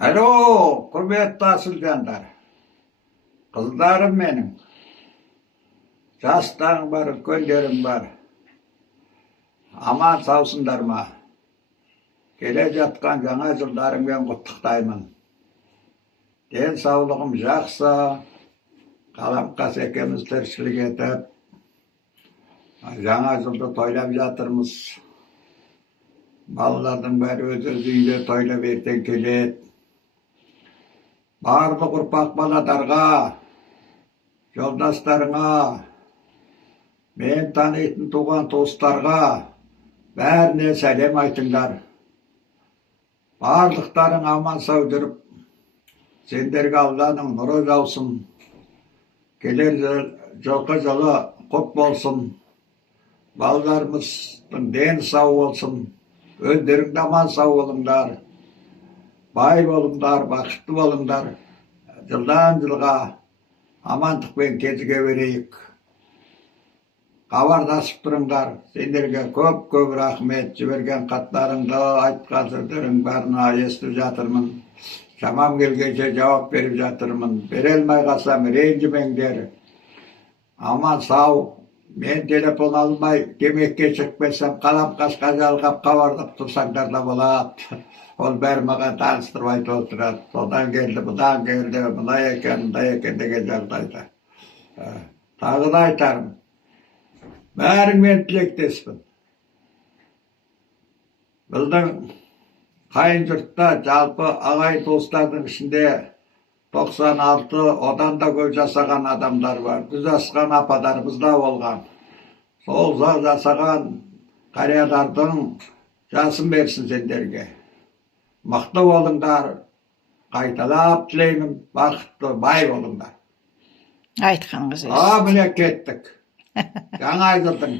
Alo, kurmetli asılcanlar. Kızlarım benim. Jastağım var, gönlerim var. Aman sağsınlar mı? Gele жатқан жаңа жылдарыңмен құттықтаймын. Den sağlığım жақсы, қаламқас екеуміз тіршілік етіп, жаңа жылды тойлап жатырмыз. Балалардың бәрі өз үйінде тойлап ертең келеді. Барлық ұрпақ баладарға, жолдастарыңа, мен танитын туған туыстарға бәріне сәлем айтыңдар. Барлықтарың аман сау жүріп, сендерге Алланың нұры жаусын. Келер жылқы жылы құт болсын. Балаларымыздың дені сау болсын. Өздерің де аман сау болыңдар. Бай болыңдар, бақытты болыңдар. Жылдан жылға амандықпен кезіге берейік. Хабарласып тұрыңдар. Сендерге көп рахмет. Жіберген хаттарыңды, айтқан сөздерің бәріне естіп жатырмын. Шамам келгенше жауап беріп жатырмын. Бере алмай қалсам ренжімеңдер. Аман сау. Мен телефон алмай демекке шықпасам қаламқасқа жалғап хабарлап тұрсаңдар да болады. Ол бәрі маған таныстырып айтып отырады. Содан келді, бұдан келді, мына екен деген жағдайда. Тағы да айтарым. Бәріңмен тілектеспін. Біздің қайын жұртта жалпы ағайын туыстардың ішінде 96, одан да көп жасаған адамдар бар. 100 асқан апаларымыз да болған. Сол жасаған қариялардың жасын берсін сендерге. Мықты болыңдар, қайталап тілеймін, бақытты, бай болыңдар. Айтқаныңыз келсін. Міне кеттік. Жаңа жылдың